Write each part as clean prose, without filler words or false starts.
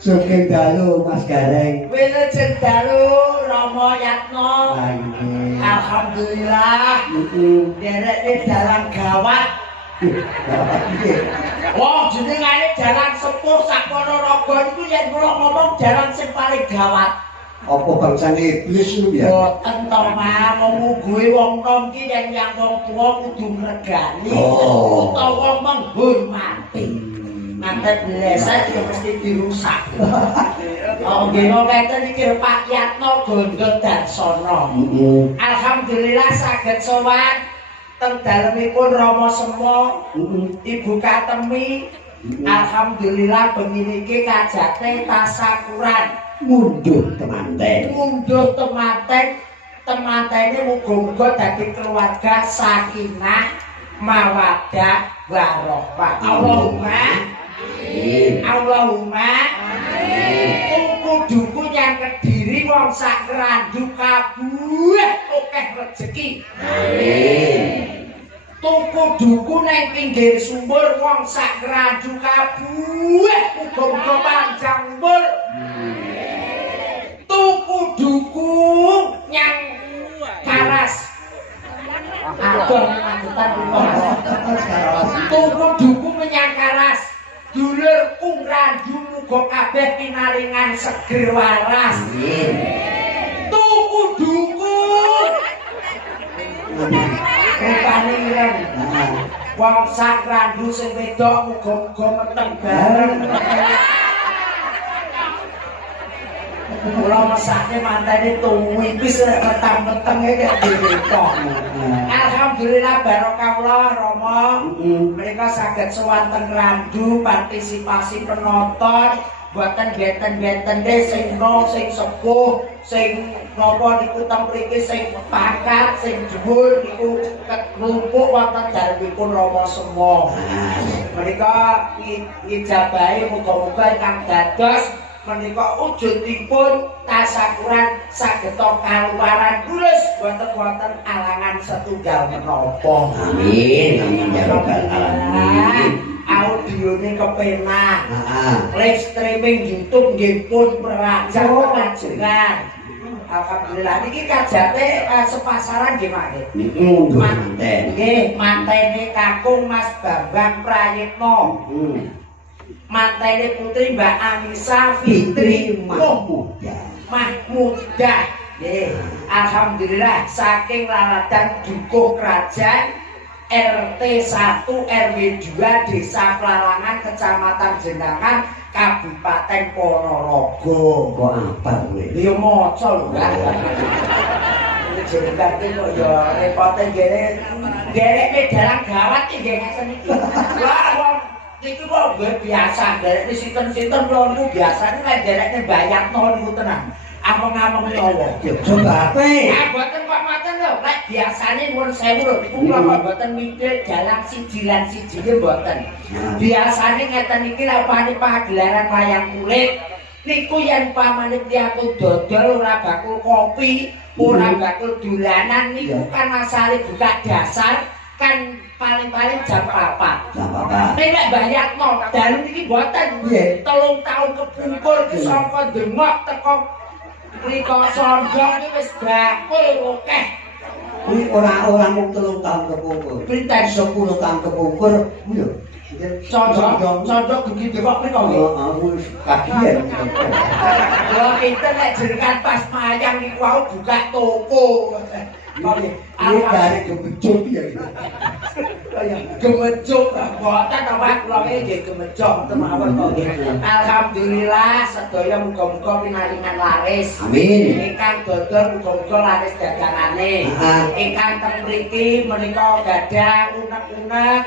Sugeng dalu Mas Gareng. Wilujeng dalu Rama Yatno. Alhamdulillah. Dereke dalan gawat. Wong jenengane jalan sepuh sak Ponorogo niku yen kula ngomong jalan sing paling gawat. Apa bangsane iblis niku ya? Boten to, Mas. Mungguhe wong nom ki yen yang wong tuwa kudu ngregani utawa menghormati. Nanti biasa juga mesti dirusak. Oh, gino ngeten iki Pak Yatno Gondot dan Sono. Alhamdulillah saged sowan teng dalemipun Rama Semo, Ibu Katemi. Alhamdulillah bengi niki kajate tasakuran Munduh temanten. Munduh temanten. Temantene muga-muga dadi keluarga sakinah mawaddah warahmah. Allahumma Allahumma duku yang Kediri wong sak Kerandu kabeh akeh rezeki. Tuku duku nang pinggir sumur wong sak Kerandu kabeh muga-muga panjang umur. Tuku duku nyang Karas. Adoh lanjutan tuku duku menyang Karas. Dulur Kungrandu muga kabeh pinaringan seger waras. Tuku duku. Rupane ireng. Wong sak Randu sing wedok muga-muga meteng bareng. Kula mesake mantene tuwi wis metang-metenge kaya diretok. Alhamdulillah barokah kula Rama. Mereka saged sowan teng Randu partisipasi penonton boten beten-beten sing nom sing sepuh sing napa niku teng mriki sing pangkat sing dhuwur niku ketlumpuk wonten dalemipun Rama Semo. Mereka ijabahi muga-muga ingkang dados menika wujudipun tasakuran sageta kaluwaran kulus boten-boten alangan setunggal menapa. Amin, amin ya rabbal alamin. Audione kepenak. Live streaming YouTube nggih pun perajan pengajengan. Alhamdulillah niki kajate sepasaran nggih Mak. Manten. Nggih, mantene kakung Mas Bambang Prayitno. Mantene putri Mbak Anissa Fitri Mahmudah. Nggih, alhamdulillah saking laladan dukuh kerajaan RT 1 RW 2 Desa Plalangan Kecamatan Jenangan Kabupaten Ponorogo. Kok apa kowe? Ya maca lho, Mbak. Iki jenengane kok ya repote gene derekne dalang gawat iki nggih ngeten iki. Wah, wong iki kok biasa derekne sinten-sinten kula niku biasane nek derekne Bayatno niku tenan. Among-among nyawa. Ya coba ape. Boten kok ngoten lho, nek biasane nuwun sewu lho, niku kula boten mikir jalan siji lan siji mboten. Biasane ngeten iki lapane pagelaran wayang kulit. Niku yen pamane tiyatu dodol ora bakul kopi, ora bakul dolanan niku kan asale buka dasar kan paling-paling jam 4. Jam 4. Nek Bayatno dalu iki mboten. 3 tahun kepungkur ki saka dengok teko mriko sondong iki wis bakul akeh. Kuwi ora mung 3 tahun kepungkur. Pinten 10 tahun kepungkur lho. Condok gigi dekok mriko nggih. Wis kagian. Lha pinten nek jenengan pas mayang niku wau buka toko. Ini dari kebecut ya. Gemejuk mboten to Pak, kula nggih gemejok temawon kok nggih. Alhamdulillah sedaya muga-muga pinaringan laris. Amin. Ingkang dodol muga-muga laris dagangane. Ingkang teng mriki menika gadah unek-unek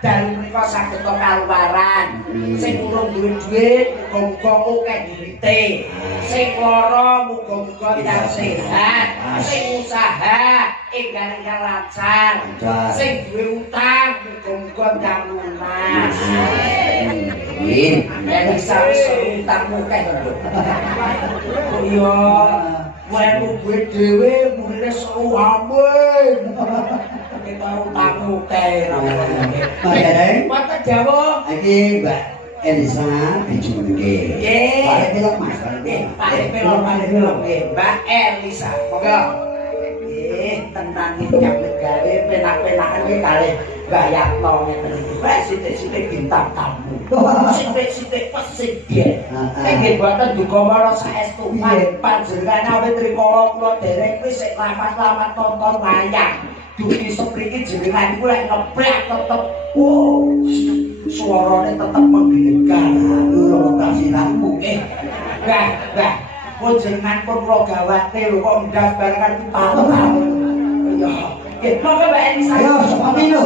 dan menika saged kaluwaran. Sing urung duwe dhuwit muga-muga akeh duwite. Sing lara muga-muga sehat. Sing usaha ingkang lancar. Sing duwe utang muga-muga ndang lunas. Amin. Nek sawis utangmu akeh lho. Oh iya, welu gue dhewe murine seru amin. Kita utangmu akeh. Padahal Mata Jawa iki Mbak Elisa dijunjunge. Nggih. Balik pilok Mas. Pak Pelok nggih, Mbak Elisa. Monggo. Tentang yang negara penak-penakan ini kali Bayatno ngeten iki. Wis sithik-sithik bintang tamu. Sithik-sithik presiden. Nggih boten duka mara saestu panjenengan awit rikala kula derek wis sik lamat-lamat tonton wayang. Dugi sepriki jenengan iku lek ngeplak tetep suarane tetep menggelegar. Lho kasihmu. Mbah, panjenengan pun kula gawate lho kok ndas barengan iki tamu. Ya, nggih, monggo Mbak Elisa. Ayo, sepati lho.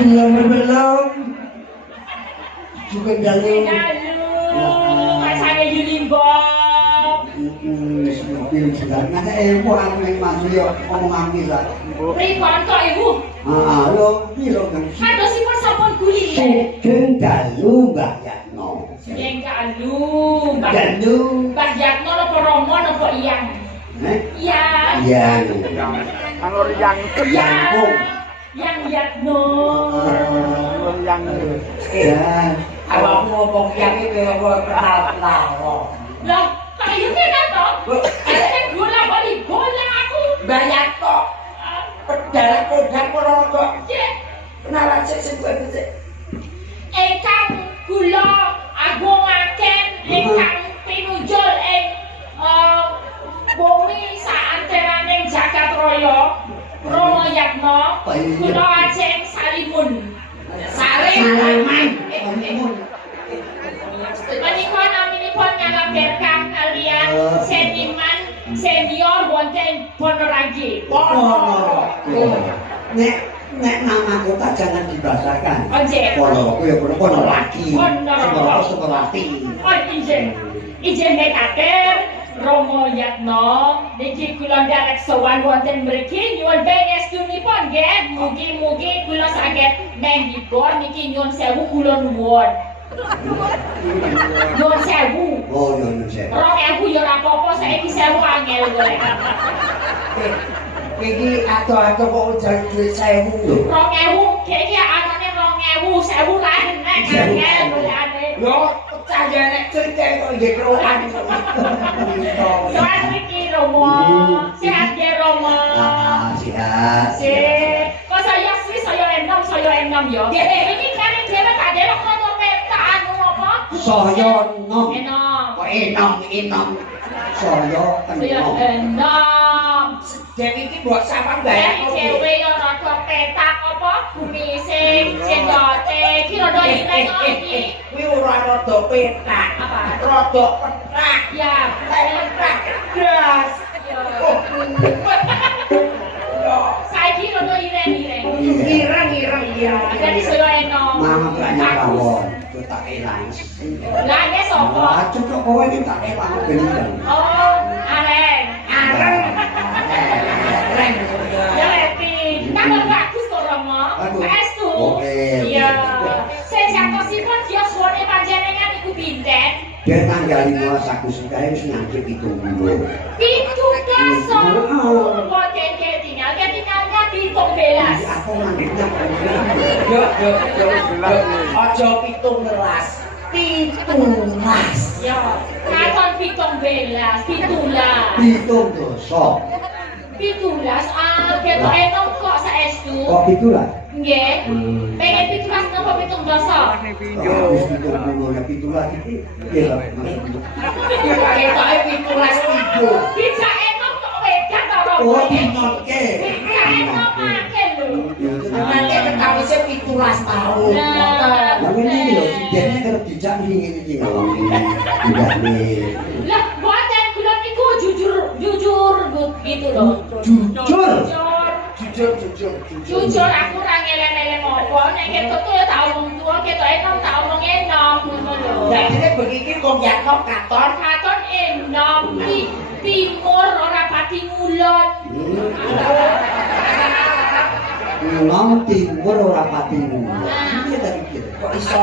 Belum. Juga dalam. Rasanya Yulimbok. Mobil sedang. Ada ilmu aku yang masuk ya ngomong ambil lah. Ribon kok ibu. Lo bilang kan. Ada sih pas sampun kulit. Sugeng dalu Mbak Yatno. Sugeng dalu. Dalu. Mbak Yatno apa Romo apa Iyang? Iya. Yang. Anggur yang Yang Yatno. anggur yang Ya. Kalau aku ngomong yang itu kenal loh. Lah, kayu kan toh? Kan gula balik bola aku. Banyak kok. Pedal kodang kok. Kenalan sik sik. Ingkang kula agungaken ingkang pinunjul ing bumi saanteraning jagat raya Romo Yatno kula ajeng salimun menika naminipun ngalaberkan kalian seniman senior wonten Ponorogo. Nek nama kota jangan dibahasakan. Nggih. Ponorogo ya Ponorogo. Ponorogo. Seperti. Oh ijen nekaken Romo Yatno niki kula nderek sowan wonten mriki nyuwun pangestunipun nggih. Mugi-mugi kula saged menghibur niki nyuwun sewu kula nuwun. Nyuwun sewu. Oh, nyuwun sewu. 2000 ya ora apa-apa saiki 1000 angel golek. Iki ado-ado kok ujar duit 1000 lho. 2000 iki anane 2000 1000 lah nek angel golekane. Yo, pecah ya nek cerita kok nggih kerokan. Soal iki Romo, sehat ya Romo. Sehat. Kok saya enom yo. Iki kan dhewe gak delok foto peta anu apa? Saya nom. Enom. Kok enom. Saya Enom. Dewi iki mbok sapa bayar Dewe yo rada petak apa? Kumising, cendote, iki rada ireng iki. Kuwi ora rada petak. Apa? Rada petak. Ya, Petak. Gas. saiki rada ireng-ireng. Ireng-ireng ya. Jadi saya enom. Mama banyak tawon. Itu tak elang. Lah nggih sapa? Cukup kowe iki tak elang bener. Oh, areng. Areng. Ya Lepi, tambah bagus kok Romo. Estu. Oke. Iya. Sejatosipun dia suwane panjenengan iku pinten? Dia tanggal 15 Agustus kae wis nyampe 70. 17. Kok keke tinggalnya 17. Aku nganggepnya Yo. Aja 17. 17. Ya, katon 17, 17. pitung dosa. 17, ketok enom kok saestu. Kok pitulah? Nggih. Pengen 17 napa 17? Habis 70 ya pitulah iki. Ya. Ketoke 17 tiga. Bisa enom kok wedan to Romo. Oh, dinotke. Bisa enom akeh lho. Nanti ketawise 17 tahun. Lah ini lho, dene kerep dijak ngene iki lho. Tidak nih. Lah, buatan kula niku jujur gitu loh. Jujur. Jujur. Aku ora ngelem-elem apa, nek ketok ya tak omong tuwa, ketok enom tak omong enom ngono lho. Lah dene begini kok yakno katon. Katon enom timur ora pati ngulon. Nom timur ora pati ngulon. Iya ta pikir. Kok iso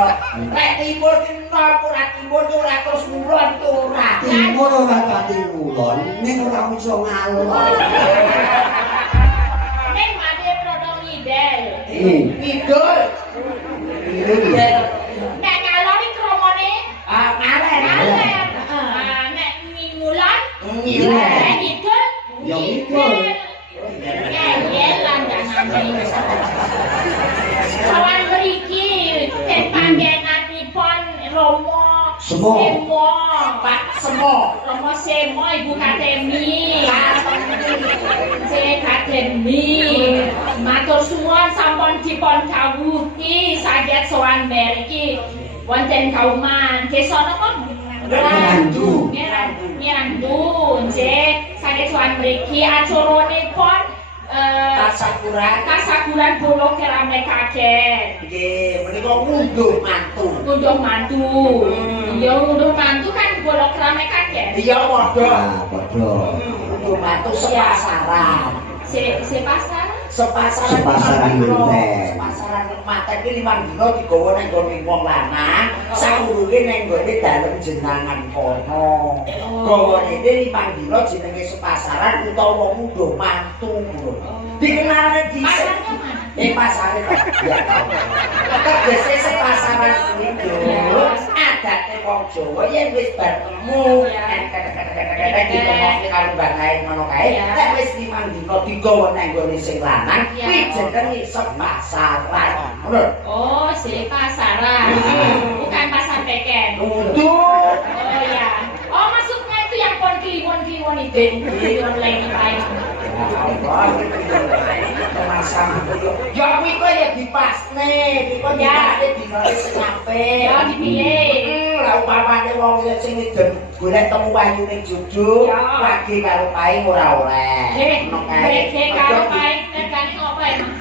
nek timur ki ora timur ora terus ngulon ora. Timur ora pati ngulon, ning ora iso ngalor. Ning mate prodo ngidel. Ngidul. Nek ngalor iki kromone Ngalen. nek ngulon Ngileh. nek ngidul Ya ngidul. Ya landanane. Kawan mriki ten panggenanipun Romo Semo. Pak Romo Semo Ibu Katemi. Katemi. Matur suwun sampun dipun kawuhi saged sowan mriki wonten Kauman. Desa napa? Ngerandu. Ngerandu. Nggih, saged sowan mriki acaranipun Tasakuran bolo kerame kaget. Nggih, menika ngunduh mantu. Ngunduh mantu. Ya ngunduh mantu kan bolo kerame kaget. Iya padha. Padha. Ngunduh mantu sepasaran. Sepasar? Sepasaran manten. Sepasaran manten iki 5 dina digawa nang gone wong lanang, saurunge nang gone dalem jenengan kono. Gawane iki 5 dina jenenge sepasaran utawa ngunduh mantu. Dikenalne dhisik. Pasare ya tau. Tegese sepasaran iki adate wong Jawa yen wis bertemu ditemokne karo mbah lain ngono kae. Nek wis 5 dina digawa nang gone sing lanang, kuwi jenenge sepasaran. Ngono. Oh, sepasaran. Bukan pasar peken. Untuk Oh ya. Oh, maksudnya itu yang pon kliwon itu. Kliwon lain lain. Ya kuwi kok ya dipasne, kok ya dinane sampe. Ya dipilih. Lah upamane wong sing ngidem golek temu wayu ning jojo, lagi karo paing ora oleh. Ngono kae. Karo paing nekane ngopo emang?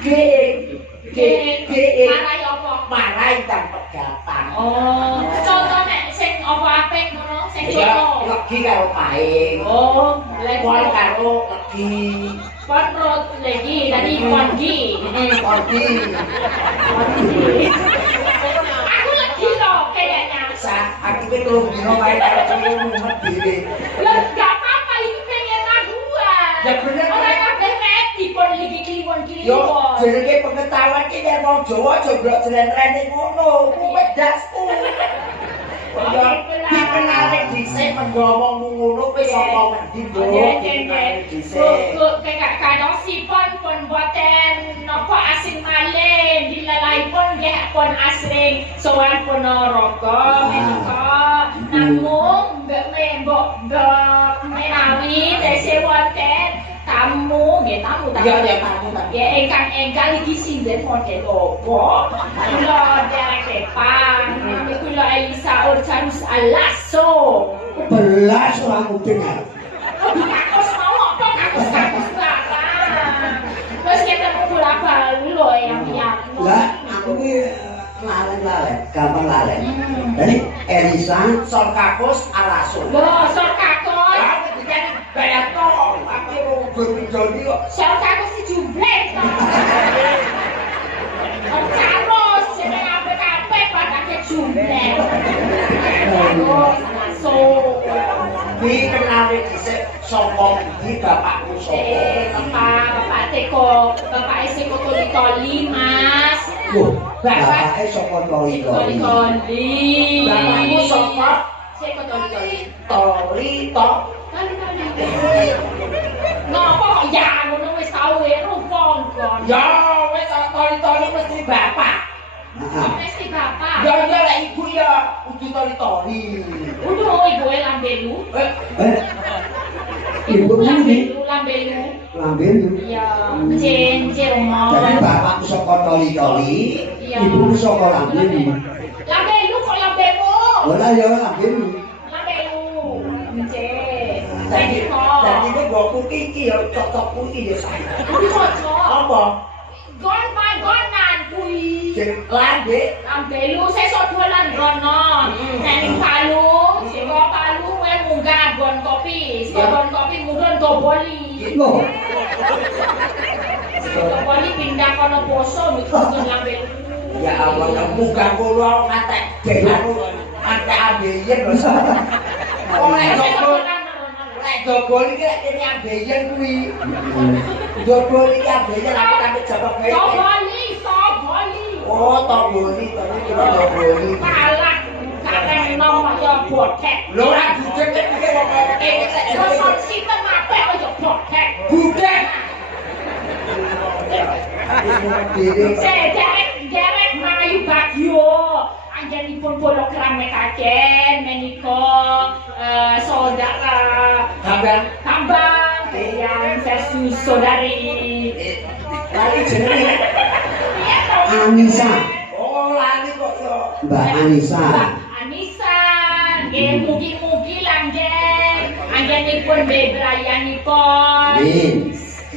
Marai apa? Marai dan pegatan. Oh, contoh nek sing apa apik ngono, sing Ya, contoh. legi karo paing. Oh, Pol karo legi. Ponrot lagi tadi kongi. Kongi. Aku lagi loh kayaknya. Aku ke telung dino wae karo mumet dhewe. Lah enggak apa-apa ini pengen laguan. Ya bener. Ora kabeh mati pon lagi kliwon. Yo, jenenge pengetahuan ki yen wong Jawa joglok jlentrene ngono, ku wedasku. Ya, dikenale dhisik menggawa ngono wis saka ngendi, Nduk. Dikenale dhisik. Kayak kadang sipon pun boten nopo asing malih dilalai pun nggih pun asring sowan pun rogo menika namung mbok menawi dese wonten tamu nggih tamu Ya tamu. ya engkang iki sinden model opo kula derek Sepang kula Elisa Urcanus Alaso Belas ora mungkin. kakus mau apa kakus barang terus ketemu bola balu loh yang Lah, aku ini lalen, gampang lalen. Jadi Elisa Sol kakus alaso. loh sok kakus Aku dikan bayar to, aku berjoni kok. sok kakus si jumblek terus jeneng apik-apik padake jumblek kakus Alaso Dikenale dhisik saka ndi bapakku sapa. Bapak Teko, Bapak Seko Toli-Toli, Mas. bapaknya saka toli-toli. Toli-Toli. Bapakku sapa? Seko Toli-Toli. Toli to. Toli-Toli. Ngopo kok ya ngono wis tau rumpon kon. Ya wis toli-toli mesti bapak. Mesti bapak. Ya lek ibu ya kudu toli-toli. Udah ibu lambelu. Ibu ini Lambelu. lambelu. Iya, cincir mau. Jadi bapakku saka toli-toli, ibuku saka lambelu. Lambelu kok lambelu? Ora ya lambelu. Lambelu. Cincir. Jadi Jadi ini gua iki ya cocokku iki ya saya. cocok. Apa? Gonan kuwi. Lambe. Lambelu sesuk dolan rono. Nek Palu, sing Palu kowe munggah gon kopi. Sing gon kopi murun Doboli. Loh, Doboli pindah kono poso mikun lambelu. Ya Allah, ya muga kula ngantek anu ngantek ambeien lho. Lek dobol iki lek kene ambeien kuwi. Dobol iki ambeien sampe jawab bae. Doboli. Oh, toboli, tapi kira doboli. Kalah. Karena nom ya botek. Lho ora budek nek iki wong Sosok sinten apik kaya botek. budek. Derek Melayu Bagio anjenipun polo krame kaken menika saudara Tambang yang versus saudari Lali jenenge. Anissa, Oh, lali kok ya. Mbak Anissa. Anissa nggih mugi-mugi langgeng anjenipun bebrayanipun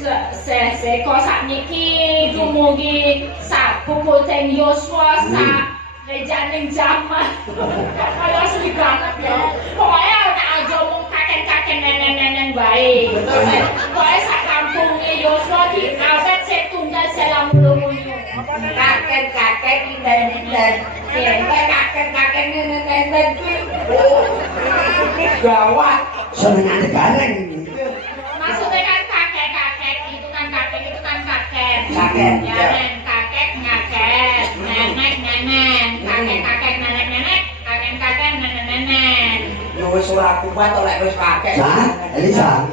Kok sakniki dumugi sak puputeng Yosua sak rejaning zaman. Kalau asli banget ya. Pokoknya nek aja mung kakek-kakek nenen-nenen bae. Pokoknya sak kampungnya Yosua di awet setunggal selamulungunyu. Kakek-kakek inden-inden. Kakek-kakek nenen-nenen kuwi. Gawat. Senengane bareng. Maksudnya kan kakek-kakek itu kan kakek. Kakek. Ya nen kakek ngaket, nenek nenen, kakek nenek, kakek nenek. Yo wis ora kuat oleh wis kakek. Elisa.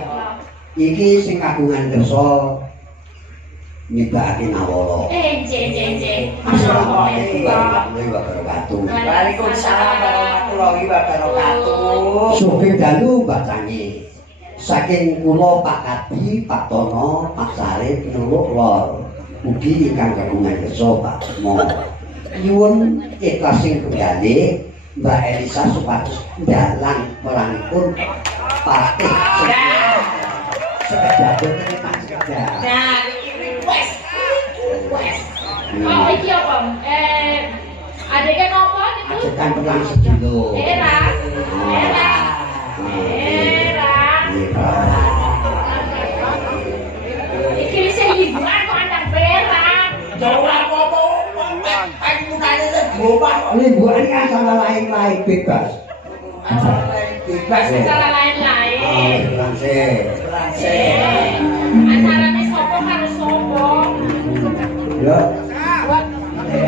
Iki sing kagungan kersa nyebake nawala. J. Waalaikumsalam warahmatullahi wabarakatuh. Sugeng dalu Mbak Cangi. Saking kula Pak Kadi, Pak Tono, Pak Sarip, Nuluk Lor. Ugi ingkang kagungan kersa Pak Mo. Nyuwun ikhlasing penggale Mbak Elisa supados dalang pelangkun patih sepeda boten Pak sepeda. Nah, iki request. Oh iki apa? Adeke nopo niku? Ajekan pelang sedilo. Era. Iki wis hiburan kok andang berak. Jawa apa-apa. Aku munane segomah. Liburan kan salah lain-lain bebas. Bebas. Salah lain-lain. Acarane sopo karo sopo? Ya,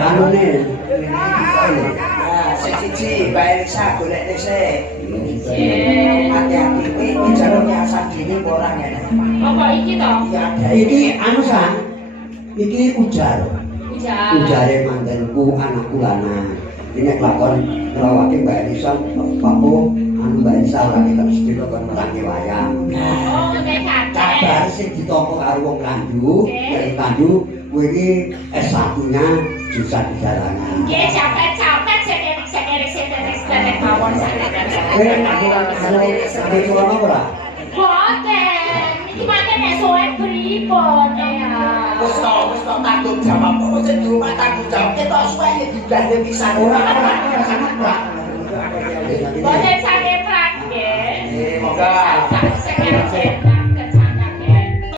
anu nih. Nah, siji Mbak Elisa golek sik. Hati-hati iki jarane asal gini ora ngene. Apa iki to? Ya, Iki anu san, iki ujar. Ujar. Ujare mantenku anakku lanang. Ini kelakon ngelawake Mbak Elisa, Papu, anu Mbak Elisa ora kita sedilo kon merangi wayang. Oh, nek kakek. Kabar sing ditampa karo wong Klandu, dari Klandu, kowe iki S1-nya jurusan perjalanan. Nggih, capek-capek sekerik mawon Kowe anu suara ora? Boten, iki mangke nek soe pripun ya. wis to tanggung jawab. Wis di rumah tanggung jawab kita suwe digandhe pisan Ora ora. Boten saged prak nggih. Moga Sekerik